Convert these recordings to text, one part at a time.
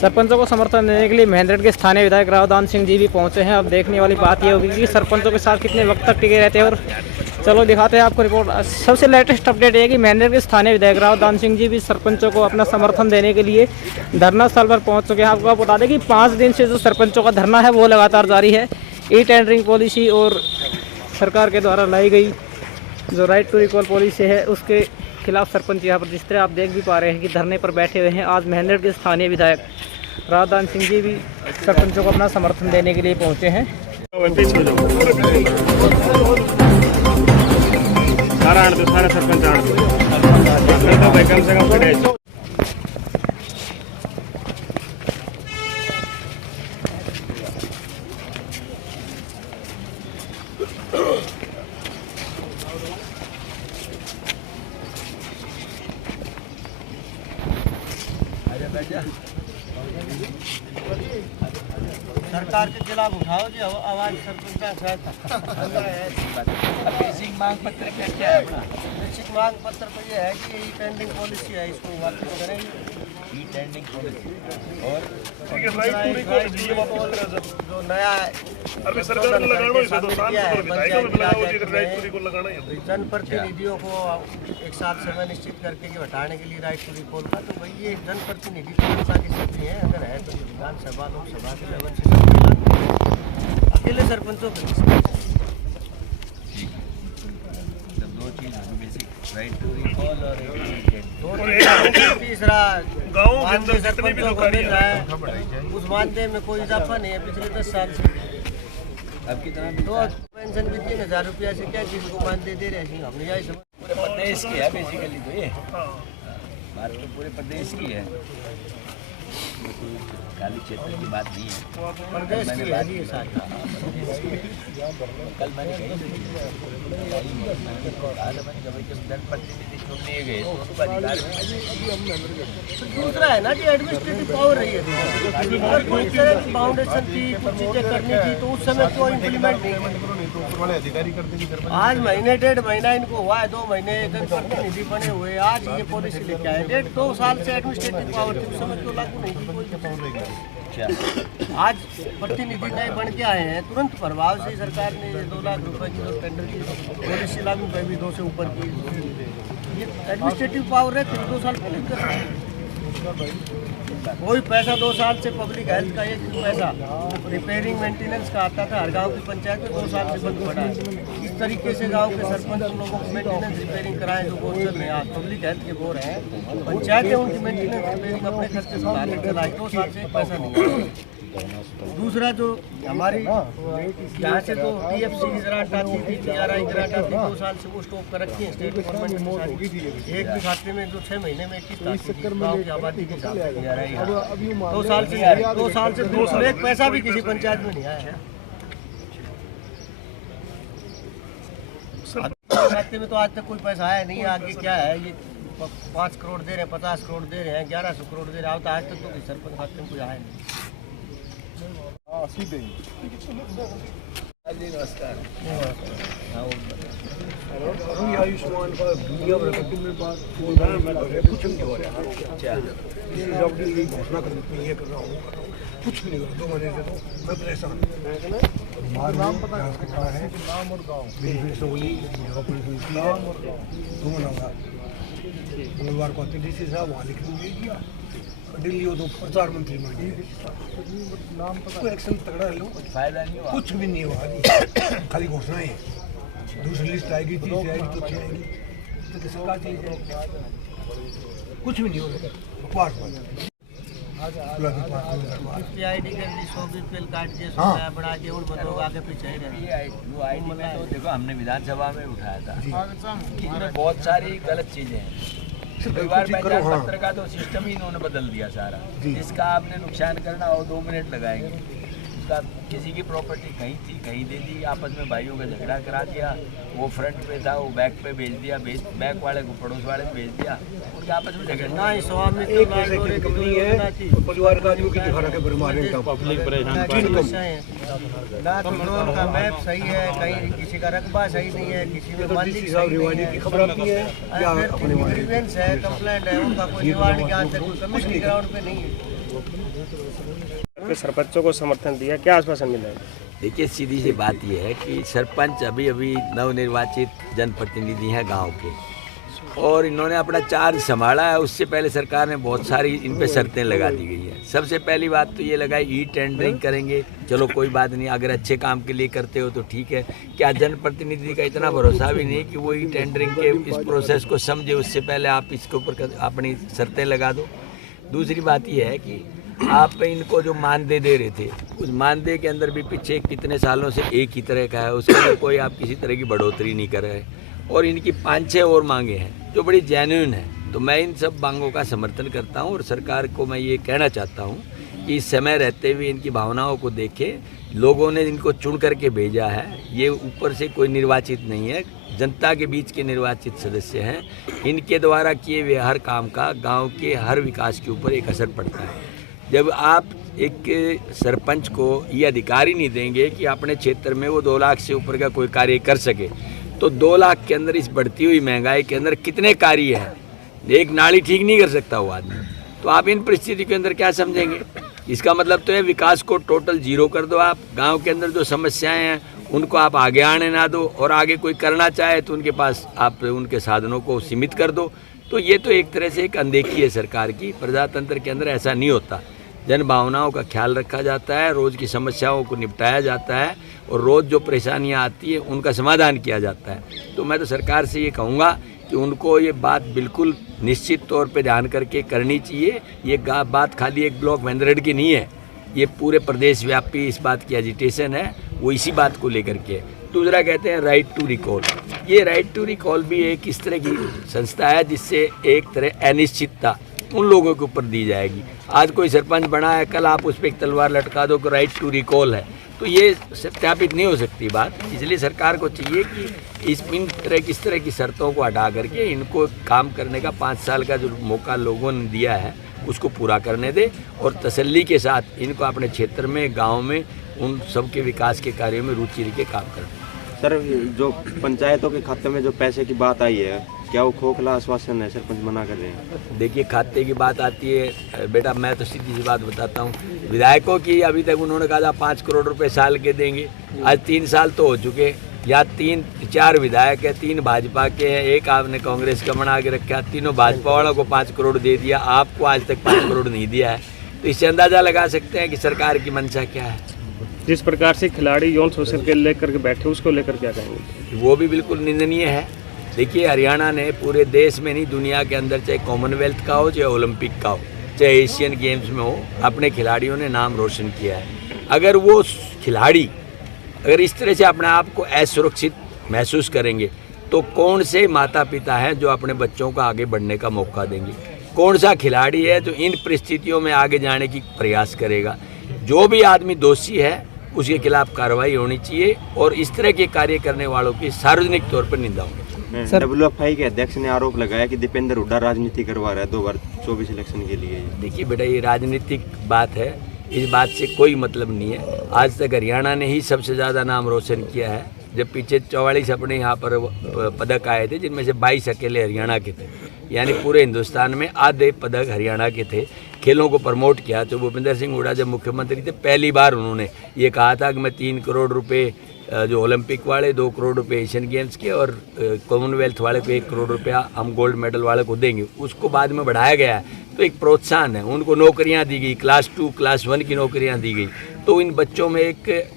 सरपंचों को समर्थन देने के लिए महेंद्रगढ़ के स्थानीय विधायक रावदान सिंह जी भी पहुंचे हैं। अब देखने वाली बात यह होगी कि सरपंचों के साथ कितने वक्त तक टिके रहते हैं। और चलो दिखाते हैं आपको रिपोर्ट। सबसे लेटेस्ट अपडेट है कि महेंद्रगढ़ के स्थानीय विधायक रावदान सिंह जी भी सरपंचों को अपना समर्थन देने के लिए धरना स्थल पर पहुँच चुके हैं। आपको बता दें कि 5 दिन से जो सरपंचों का धरना है वो लगातार जारी है। ई टेंडरिंग पॉलिसी और सरकार के द्वारा लाई गई जो राइट टू रिकॉल पॉलिसी है उसके खिलाफ सरपंच यहाँ पर जिस तरह आप देख भी पा रहे हैं कि धरने पर बैठे हुए हैं। आज महेंद्रगढ़ के स्थानीय विधायक रावदान सिंह जी भी सरपंचों को अपना समर्थन देने के लिए पहुंचे हैं। सारा सरपंच कम से कम सरकार के खिलाफ उठाओ जी आवाज सरपंच बेसिक मांग पत्र क्या है अपना? बेसिक मांग पत्र तो ये है कि ई टेंडरिंग पॉलिसी है, इसको वापस करें। ई टेंडरिंग पॉलिसी और जो नया जनप्रतिनिधियों को एक साथ समय निश्चित करके हटाने के लिए राइट टू रिकॉल का, तो भाई ये जनप्रतिनिधि की स्थिति है। अगर है तो विधानसभा लोकसभा के लेवल से अकेले सरपंचों के दो चीज बेसिक राइट टू रिकॉल और तीसरा गाँव के सरपंचों को मिल रहा है उस मानदेय में कोई इजाफा नहीं है पिछले 10 साल से। अब कितना तो पेंशन भी 3000 रुपया से क्या चीज को मानदेय दे रहे हैं हमने यही समझ। पूरे प्रदेश की है बेसिकली, तो ये भारत के पूरे प्रदेश की है, खाली क्षेत्र की बात नहीं है, प्रदेश की है। कल मैंने जनप्रतिनिधि चुन लिए गए तो दूसरा है ना कि एडमिनिस्ट्रेटिव पावर रही है। अगर कोई तरह की फाउंडेशन थी कुछ चीजें करनी थी तो उस समय क्यों इम्प्लीमेंट नहीं? अधिकारी करते आज महीने 1.5 महीना इनको हुआ है, 2 महीने जनप्रतिनिधि बने हुए, आज ये पॉलिसी लेके आए। 1.5-2 साल से एडमिनिस्ट्रेटिव पावर थी, उस समय क्यों लागू नहीं की? आज प्रतिनिधि नए बन के आए हैं, तुरंत प्रभाव से सरकार ने 2 लाख रुपए की जो टेंडर की पॉलिसी लागू कर दी 2 से ऊपर की। ये एडमिनिस्ट्रेटिव पावर है, 2 साल पहले कोई पैसा 2 साल से पब्लिक हेल्थ का एक पैसा रिपेयरिंग मेंटेनेंस का आता था हर गांव की पंचायत में, 2 साल से बंद पड़ा है। इस तरीके से गांव के सरपंच लोगों को मेंटेनेंस रिपेयरिंग कराएं जो बोर चल रहे हैं, पब्लिक हेल्थ के बोर हैं, पंचायतें उनकी मेंटेनेंस रिपेयरिंग अपने खर्चे से उठा लेकर चलाए। 2 साल से पैसा नहीं। दूसरा जो हमारी यहाँ से तो TFC की ग्रांट आती थी, TRI ग्रांट आती थी, 2 साल से वो स्टॉप कर रखी है स्टेट गवर्नमेंट। एक भी खाते में जो 6 महीने में 21 गाँव की आबादी के साथ 2 साल से 2 पैसा भी किसी पंचायत में नहीं आया है। खाते में तो आज तक कोई पैसा आया नहीं। आगे क्या है, ये 5 करोड़ दे रहे हैं, 50 करोड़ दे रहे हैं, 1100 करोड़ दे रहे हैं, आज तक तो किसी सरपंच खाते में कोई आया नहीं। नमस्कार। आयुष्मान का दुनिया भर का कुछ नहीं हो रहा है। घोषणा कर देते ये कर रहा हूँ, कुछ भी नहीं कर रहा। 2 महीने से तो मैं परेशान नाम पता है, नाम और गाँव मंगलवार को आते DC साहब वहाँ लिख दिया, दिल्ली हो तो प्रचार मंत्री मान नाम पता एक्शन तगड़ा लो, फायदा नहीं हुआ, कुछ भी नहीं हुआ, खाली घोषणाएं हैं। दूसरी लिस्ट आएगी, तीसरी आएगी, चौथी आएगी, तो किसी का चीज है कुछ भी नहीं होगा, बकवास बात। PID कर दी, 100 BPL काट के बढ़ा के और मतलब आगे पीछे तो देखो हमने विधानसभा में उठाया था, इसमें बहुत सारी गलत चीजें हैं। परिवार पहचान पत्र का तो सिस्टम ही इन्होंने बदल दिया सारा। इसका आपने नुकसान करना हो 2 मिनट लगाएंगे। उसका किसी की प्रॉपर्टी कहीं थी कहीं दे दी, आपस में भाइयों का झगड़ा करा दिया, वो फ्रंट पे था वो बैक पे भेज दिया, बैक वाले को पड़ोस वाले को भेज दिया, उनके आपस में झगड़ा। एक कंपनी है परिवार का आदमी की दिखा के बीमारी का पब्लिक परेशान का मैप सही है, कहीं किसी का रकबा सही नहीं है, किसी में मालिक की खबर आती है या ग्रीवेंस है, कंप्लेंट है, उनका कोई निवारण के आज तक कम्युनिटी ग्राउंड पे नहीं है। के सरपंचों को समर्थन दिया, क्या आश्वासन मिला है? देखिए सीधी सी बात यह है कि सरपंच अभी अभी नवनिर्वाचित जनप्रतिनिधि हैं गांव के, और इन्होंने अपना चार्ज संभाला है। उससे पहले सरकार ने बहुत सारी इन पे शर्तें लगा दी गई है। सबसे पहली बात तो ये लगाई ई टेंडरिंग करेंगे, चलो कोई बात नहीं, अगर अच्छे काम के लिए करते हो तो ठीक है। क्या जनप्रतिनिधि का इतना भरोसा भी नहीं कि वो ई टेंडरिंग के इस प्रोसेस को समझे, उससे पहले आप इसके ऊपर अपनी शर्तें लगा दो। दूसरी बात यह है कि आप इनको जो मानदेय दे रहे थे, उस मानदेय के अंदर भी पीछे कितने सालों से एक ही तरह का है, उसके अंदर कोई आप किसी तरह की बढ़ोतरी नहीं कर रहे, और इनकी 5-6 और मांगे हैं जो बड़ी जेन्युइन है। तो मैं इन सब मांगों का समर्थन करता हूं, और सरकार को मैं ये कहना चाहता हूं कि इस समय रहते हुए इनकी भावनाओं को देखें। लोगों ने इनको चुन करके भेजा है, ये ऊपर से कोई निर्वाचित नहीं है, जनता के बीच के निर्वाचित सदस्य हैं। इनके द्वारा किए हुए हर काम का गाँव के हर विकास के ऊपर एक असर पड़ता है। जब आप एक सरपंच को ये अधिकार ही नहीं देंगे कि अपने क्षेत्र में वो 2 लाख से ऊपर का कोई कार्य कर सके, तो 2 लाख के अंदर इस बढ़ती हुई महंगाई के अंदर कितने कार्य हैं? एक नाली ठीक नहीं कर सकता वो आदमी, तो आप इन परिस्थिति के अंदर क्या समझेंगे? इसका मतलब तो है विकास को टोटल जीरो कर दो आप। गांव के अंदर जो समस्याएं हैं उनको आप आगे आने ना दो, और आगे कोई करना चाहे तो उनके पास आप उनके साधनों को सीमित कर दो। तो ये तो एक तरह से एक अनदेखी है सरकार की। प्रजातंत्र के अंदर ऐसा नहीं होता। जन भावनाओं का ख्याल रखा जाता है, रोज़ की समस्याओं को निपटाया जाता है, और रोज़ जो परेशानियां आती है उनका समाधान किया जाता है। तो मैं तो सरकार से ये कहूँगा कि उनको ये बात बिल्कुल निश्चित तौर पे ध्यान करके करनी चाहिए। ये बात खाली एक ब्लॉक मेंदरगढ़ की नहीं है, ये पूरे प्रदेश व्यापी इस बात की एजिटेशन है, वो इसी बात को लेकर के है। दूसरा कहते हैं राइट टू रिकॉल। ये राइट टू रिकॉल भी एक इस तरह की संस्था है जिससे एक तरह अनिश्चितता उन लोगों के ऊपर दी जाएगी। आज कोई सरपंच बना है, कल आप उस पर एक तलवार लटका दो कि राइट टू रिकॉल है, तो ये सत्यापित नहीं हो सकती बात। इसलिए सरकार को चाहिए कि इस तरह की शर्तों को हटा करके इनको काम करने का 5 साल का जो मौका लोगों ने दिया है उसको पूरा करने दे, और तसल्ली के साथ इनको अपने क्षेत्र में, गाँव में उन सबके विकास के कार्यों में रुचि लेके काम करें। सर, जो पंचायतों के खाते में जो पैसे की बात आई है, क्या वो खोखला आश्वासन है? सरपंच मना कर रहे हैं। देखिए खाते की बात आती है बेटा, मैं तो सीधी सी बात बताता हूँ। विधायकों की अभी तक उन्होंने कहा था 5 करोड़ रुपए साल के देंगे। आज 3 साल तो हो चुके, या 3-4 विधायक है, 3 भाजपा के हैं, एक आपने कांग्रेस का बना के रखा, तीनों भाजपा वालों को 5 करोड़ दे दिया, आपको आज तक 5 करोड़ नहीं दिया है। तो इससे अंदाजा लगा सकते हैं कि सरकार की मंशा क्या है। जिस प्रकार से खिलाड़ी यौन शोषण के लेकर के बैठे, उसको लेकर क्या कहेंगे? वो भी बिल्कुल निंदनीय है। देखिए हरियाणा ने पूरे देश में नहीं, दुनिया के अंदर, चाहे कॉमनवेल्थ का हो, चाहे ओलंपिक का हो, चाहे एशियन गेम्स में हो, अपने खिलाड़ियों ने नाम रोशन किया है। अगर वो खिलाड़ी अगर इस तरह से अपने आप को असुरक्षित महसूस करेंगे तो कौन से माता पिता हैं जो अपने बच्चों को आगे बढ़ने का मौका देंगे? कौन सा खिलाड़ी है जो इन परिस्थितियों में आगे जाने की प्रयास करेगा? जो भी आदमी दोषी है उसके खिलाफ कार्रवाई होनी चाहिए, और इस तरह के कार्य करने वालों की सार्वजनिक तौर पर निंदा होनी चाहिए। WFI के अध्यक्ष ने आरोप लगाया कि दीपेंद्र हुड्डा राजनीति करवा रहा है 2024 इलेक्शन के लिए। देखिए बेटा, ये राजनीतिक बात है, इस बात से कोई मतलब नहीं है। आज तक हरियाणा ने ही सबसे ज़्यादा नाम रोशन किया है। जब पीछे 44 अपने यहाँ पर पदक आए थे, जिनमें से 22 अकेले हरियाणा के थे, यानी पूरे हिंदुस्तान में आधे पदक हरियाणा के थे। खेलों को प्रमोट किया तो भूपेंद्र सिंह हुड्डा जब मुख्यमंत्री थे, पहली बार उन्होंने ये कहा था कि मैं 3 करोड़ रुपए जो ओलंपिक वाले, 2 करोड़ रुपए एशियन गेम्स के, और कॉमनवेल्थ वाले को 1 करोड़ रुपया हम गोल्ड मेडल वाले को देंगे। उसको बाद में बढ़ाया गया है, तो एक प्रोत्साहन है। उनको नौकरियां दी गई, क्लास 2, क्लास 1 की नौकरियां दी गई, तो इन बच्चों में एक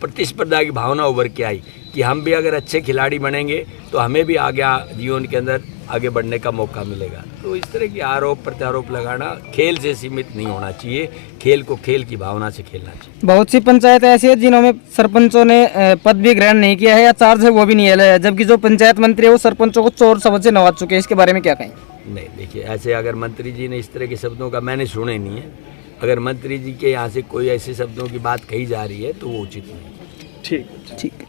प्रतिस्पर्धा की भावना उभर के आई कि हम भी अगर अच्छे खिलाड़ी बनेंगे तो हमें भी आगे जीवन के अंदर आगे बढ़ने का मौका मिलेगा। तो इस तरह की आरोप प्रत्यारोप लगाना खेल से सीमित नहीं होना चाहिए, खेल को खेल की भावना से खेलना चाहिए। बहुत सी पंचायत ऐसी है जिन्होंने सरपंचों ने पद भी ग्रहण नहीं किया है, या चार्ज है वो भी नहीं है, जबकि जो पंचायत मंत्री है वो सरपंचों को चोर शब्द से नवाज चुके हैं। इसके बारे में क्या कहें? नहीं, देखिए ऐसे अगर मंत्री जी ने इस तरह के शब्दों का मैंने सुने नहीं है। अगर मंत्री जी के यहाँ से कोई ऐसे शब्दों की बात कही जा रही है तो वो उचित नहीं। ठीक।